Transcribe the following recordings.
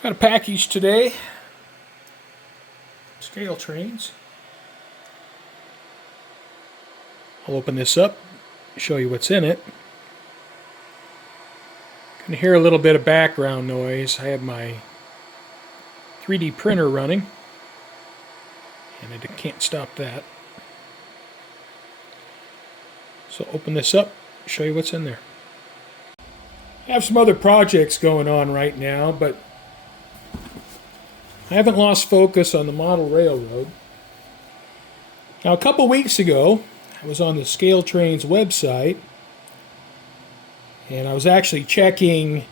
Got a package today. Scale trains. I'll open this up, show you what's in it. You can hear a little bit of background noise. I have my 3D printer running, and I can't stop that. So open this up, show you what's in there. I have some other projects going on right now, but I haven't lost focus on the model railroad. Now, a couple weeks ago, I was on the Scale Trains website, and I was actually checking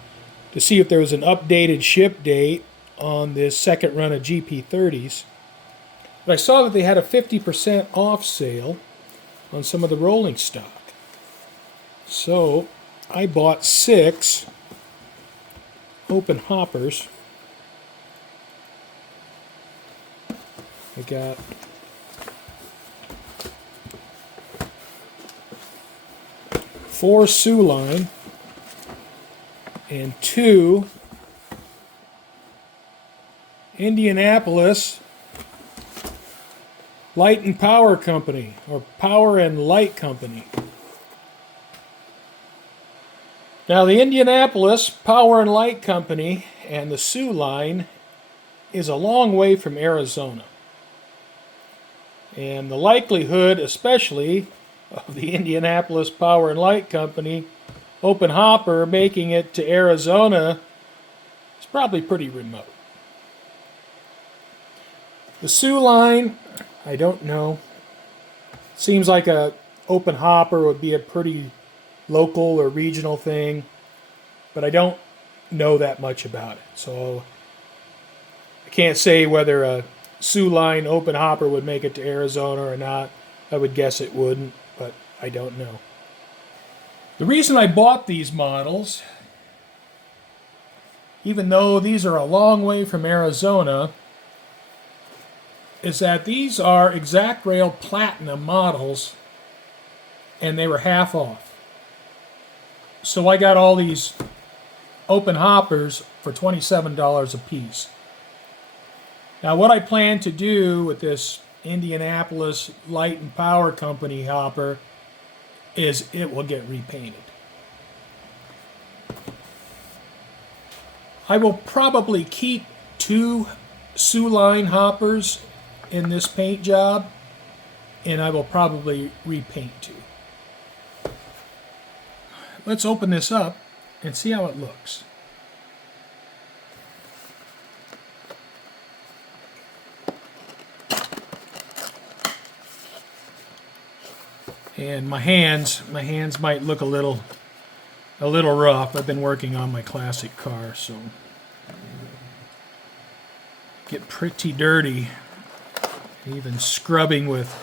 to see if there was an updated ship date on this second run of GP30s. But I saw that they had a 50% off sale on some of the rolling stock. So I bought 6 open hoppers. I got four Sioux line and 2 Indianapolis Light and Power Company, or Power and Light Company. Now, the Indianapolis Power and Light Company and the Sioux line is a long way from Arizona. And the likelihood, especially, of the Indianapolis Power and Light Company open hopper making it to Arizona is probably pretty remote. The Sioux line, I don't know. Seems like a open hopper would be a pretty local or regional thing, but I don't know that much about it. So I can't say whether a Sioux line open hopper would make it to Arizona or not. I would guess it wouldn't, but I don't know. The reason I bought these models, even though these are a long way from Arizona, is that these are ExactRail Platinum models, and they were half off. So I got all these open hoppers for $27 a piece. Now, what I plan to do with this Indianapolis Light and Power Company hopper is it will get repainted. I will probably keep 2 Sioux line hoppers in this paint job, and I will probably repaint 2. Let's open this up and see how it looks. And my hands might look a little rough. I've been working on my classic car, so get pretty dirty. Even scrubbing with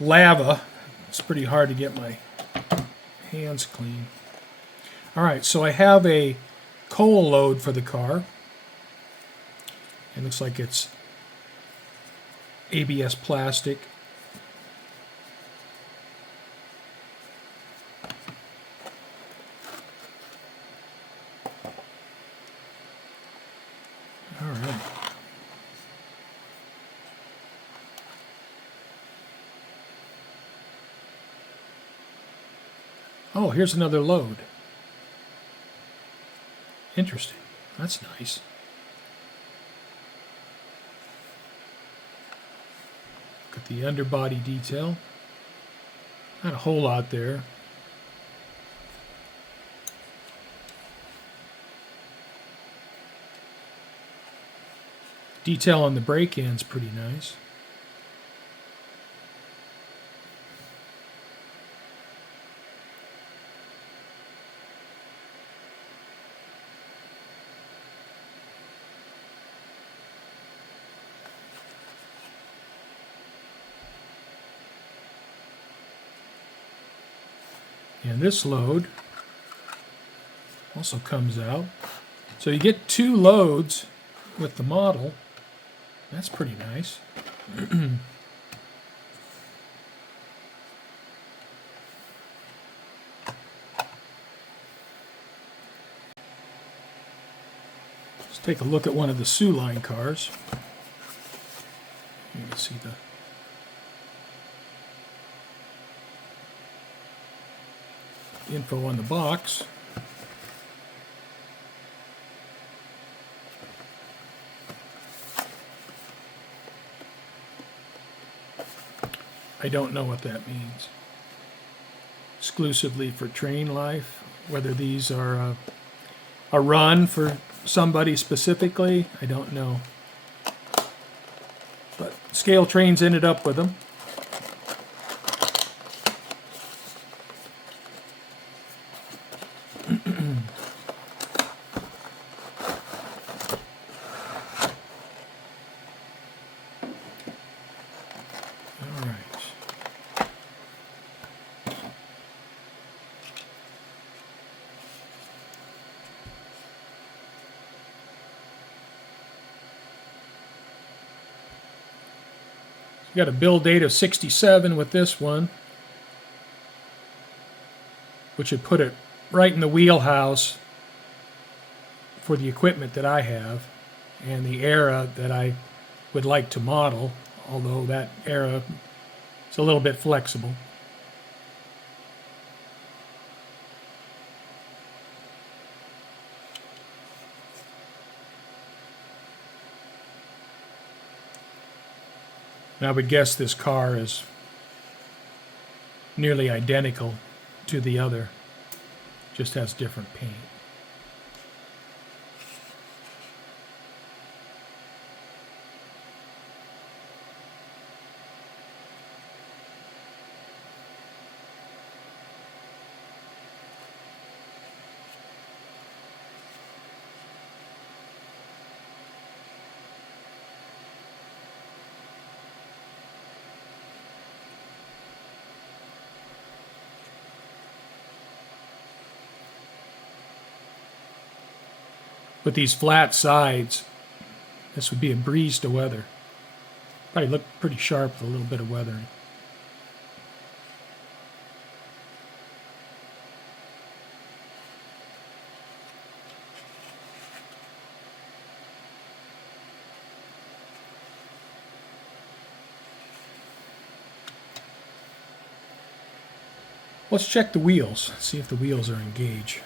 lava, it's pretty hard to get my hands clean. All right, so I have a coal load for the car. It looks like it's ABS plastic. All right. Oh, here's another load. Interesting. That's nice. Got the underbody detail. Not a whole lot there. Detail on the brake end's pretty nice. And this load also comes out. So you get 2 loads with the model. That's pretty nice. Let's take a look at one of the Sioux Line cars. You can see the info on the box. I don't know what that means. Exclusively for train life, whether these are a run for somebody specifically, I don't know. But Scale Trains ended up with them. Got a build date of 67 with this one, which would put it right in the wheelhouse for the equipment that I have and the era that I would like to model, although that era is a little bit flexible. And I would guess this car is nearly identical to the other, just has different paint. With these flat sides, this would be a breeze to weather. Probably look pretty sharp with a little bit of weathering. Let's check the wheels, see if the wheels are engaged.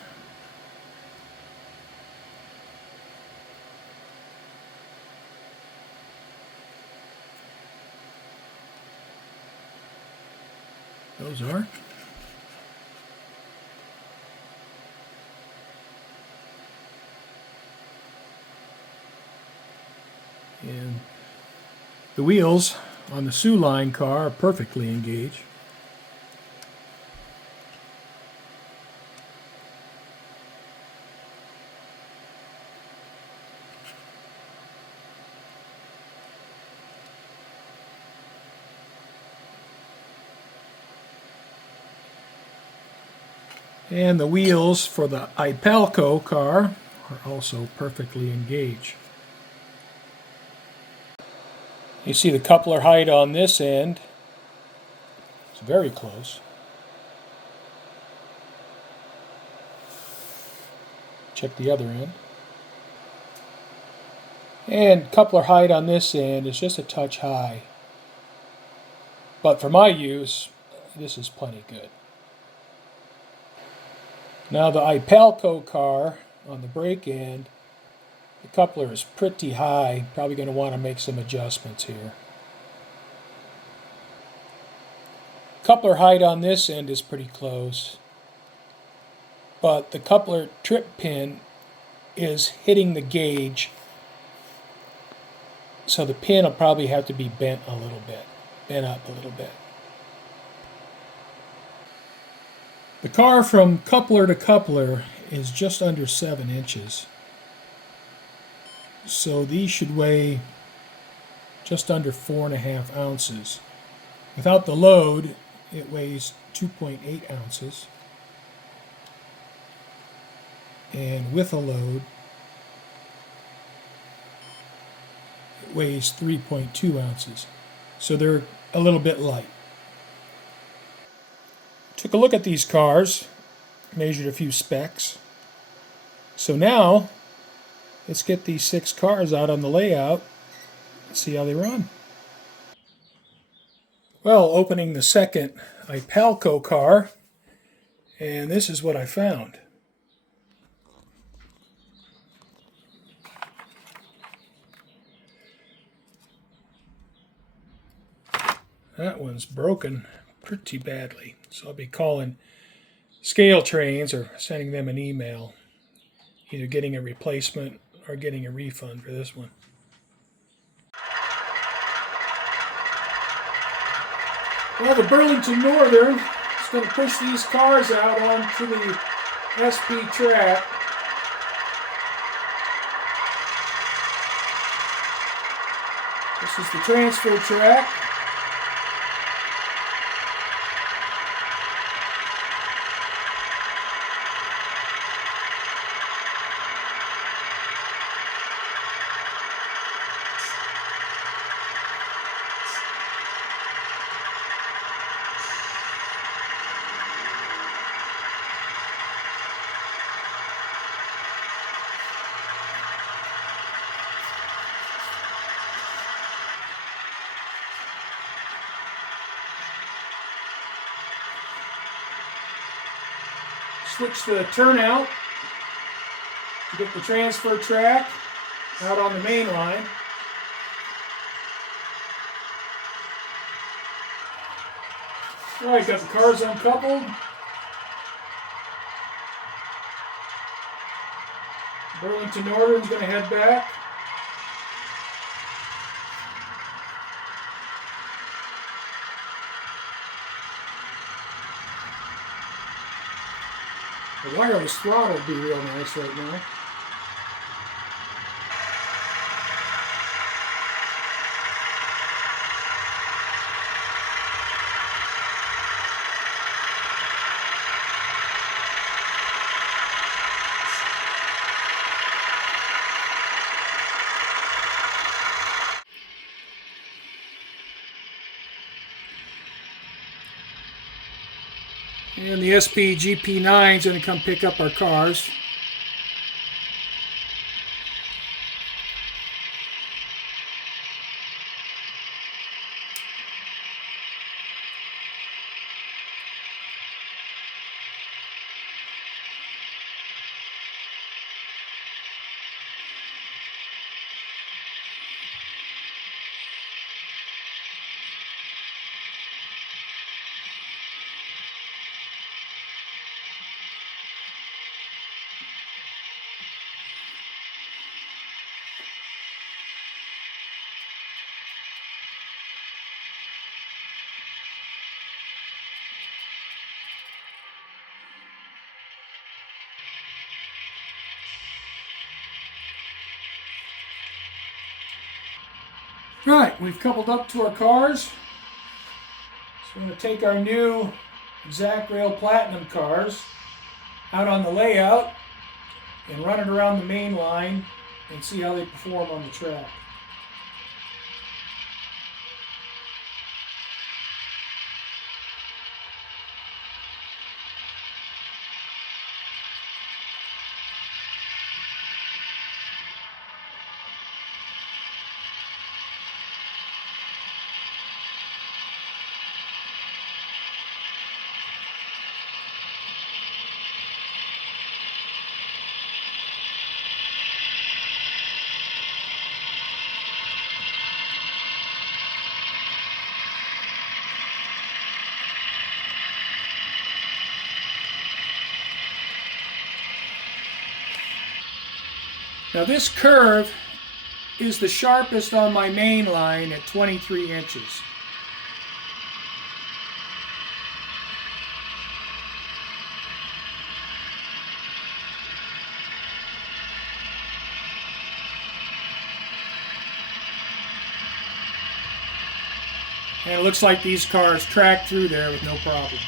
Those are. And the wheels on the Sioux Line car are perfectly engaged. And the wheels for the Ipalco car are also perfectly engaged. You see the coupler height on this end. It's very close. Check the other end. And coupler height on this end is just a touch high. But for my use, this is plenty good. Now the Ipalco car on the brake end, the coupler is pretty high. Probably going to want to make some adjustments here. Coupler height on this end is pretty close, but the coupler trip pin is hitting the gauge, so the pin will probably have to be bent a little bit, bent up a little bit. The car from coupler to coupler is just under 7 inches. So these should weigh just under 4.5 ounces. Without the load, it weighs 2.8 ounces. And with a load, it weighs 3.2 ounces. So they're a little bit light. Took a look at these cars, measured a few specs. So now Let's get these 6 cars out on the layout and see how they run. Well, opening the second Ipalco car, and this is what I found. That one's broken pretty badly, so I'll be calling Scale Trains or sending them an email, either getting a replacement or getting a refund for this one. Well, the Burlington Northern is going to push these cars out onto the SP track. This is the transfer track. Switch the turnout to get the transfer track out on the main line. All right, got the cars uncoupled. Burlington Northern's going to head back. The wireless throttle would be real nice right now. And the SP GP9 is going to come pick up our cars. Right, we've coupled up to our cars. So we're going to take our new ExactRail Platinum cars out on the layout and run it around the main line and see how they perform on the track. Now this curve is the sharpest on my main line at 23 inches. And it looks like these cars track through there with no problem.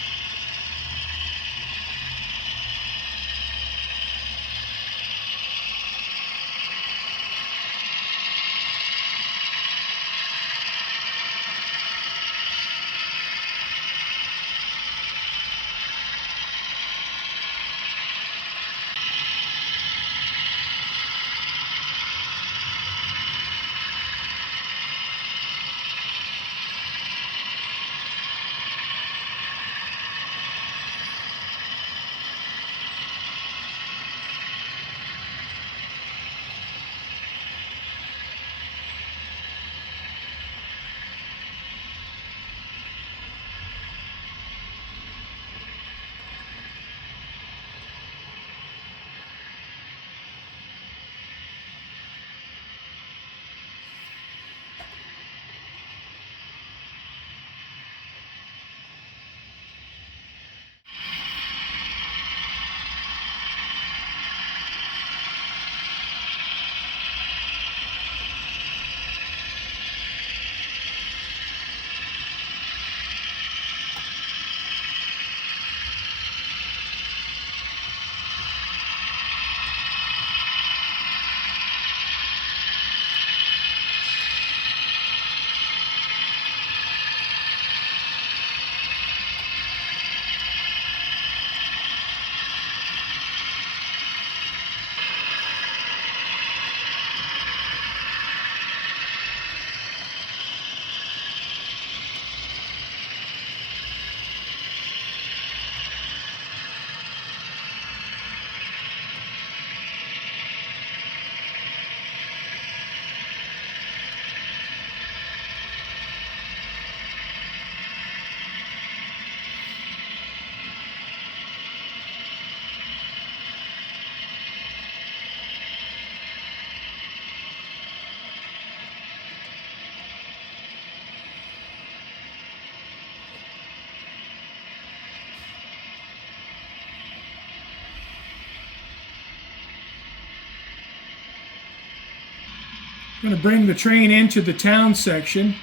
I'm going to bring the train into the town section.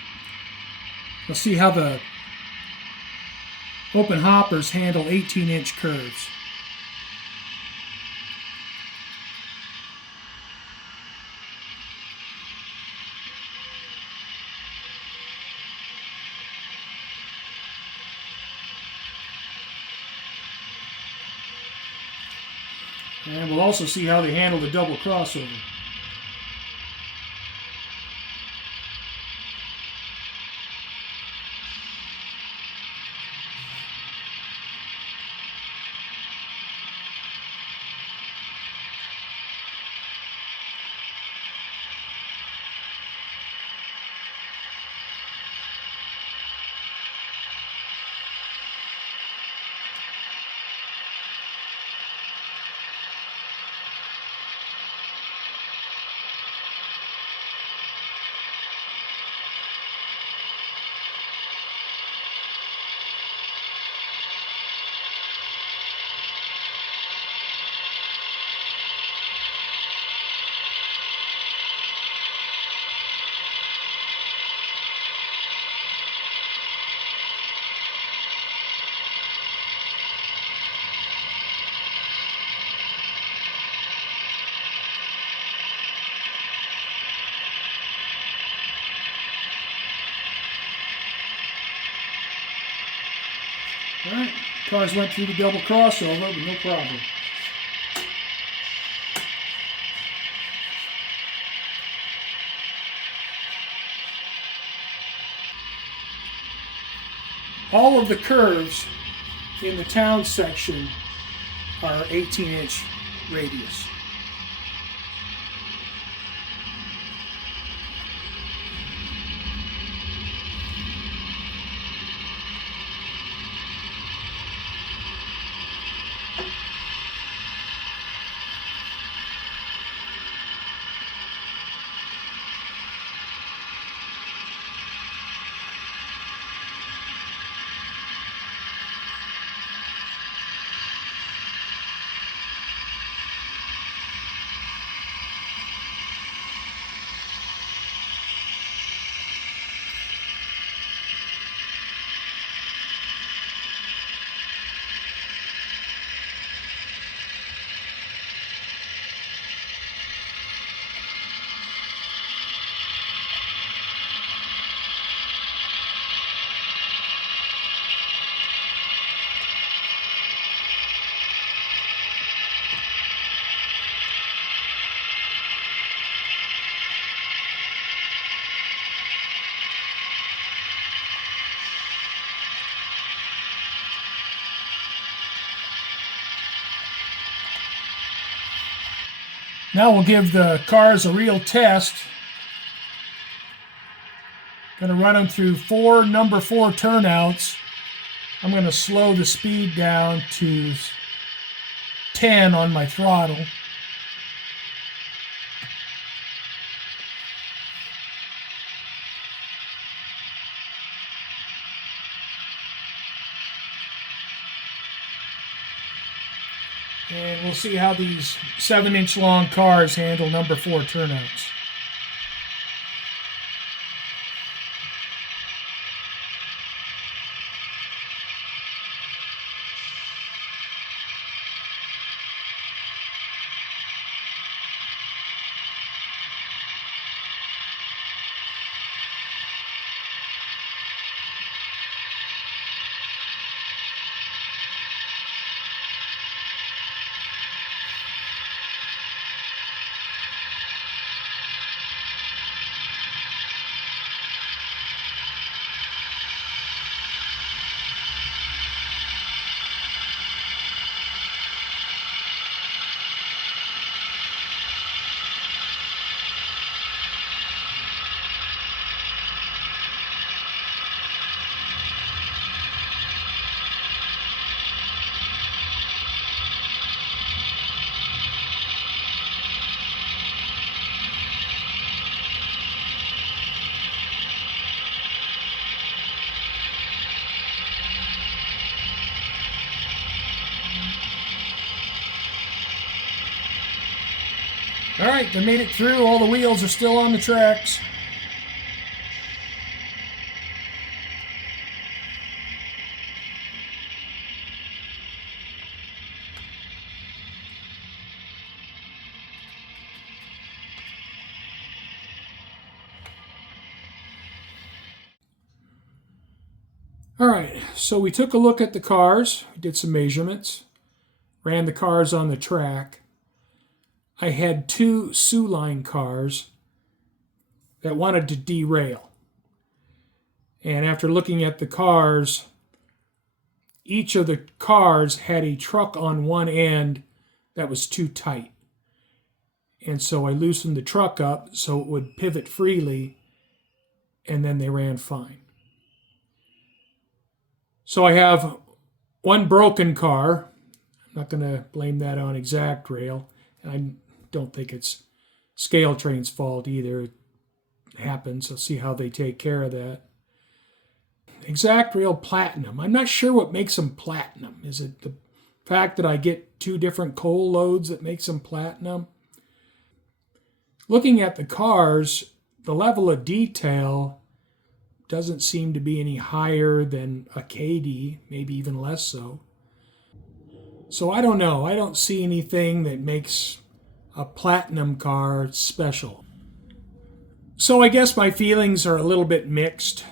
We'll see how the open hoppers handle 18-inch curves. And we'll also see how they handle the double crossover. Alright, cars went through the double crossover, but no problem. All of the curves in the town section are 18-inch radius. Now we'll give the cars a real test. Going to run them through 4 number 4 turnouts. I'm going to slow the speed down to 10 on my throttle. And we'll see how these 7-inch long cars handle number 4 turnouts. All right, they made it through. All the wheels are still on the tracks. All right, so we took a look at the cars, did some measurements, ran the cars on the track. I had two Sioux Line cars that wanted to derail. And after looking at the cars, each of the cars had a truck on one end that was too tight. And so I loosened the truck up so it would pivot freely, and then they ran fine. So I have one broken car. I'm not going to blame that on ExactRail. And I don't think it's Scale Train's fault either. It happens. I'll see how they take care of that. ExactRail Platinum. I'm not sure what makes them platinum. Is it the fact that I get two different coal loads that makes them platinum? Looking at the cars, the level of detail doesn't seem to be any higher than a KD, maybe even less so. So I don't know. I don't see anything that makes a platinum car special. So I guess my feelings are a little bit mixed.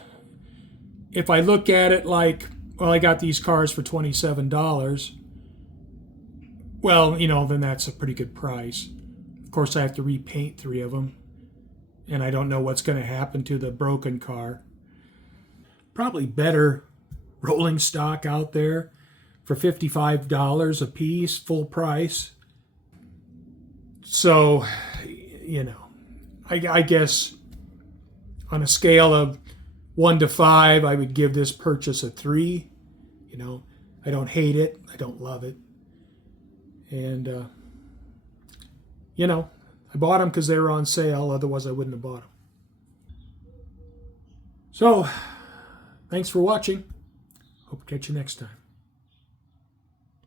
If I look at it like, well, I got these cars for $27, well, then that's a pretty good price. Of course, I have to repaint 3 of them, and I don't know what's going to happen to the broken car. Probably better rolling stock out there for $55 a piece, full price. So, I guess on a scale of 1 to 5, I would give this purchase a 3. I don't hate it. I don't love it. And, I bought them because they were on sale. Otherwise, I wouldn't have bought them. So, thanks for watching. Hope to catch you next time.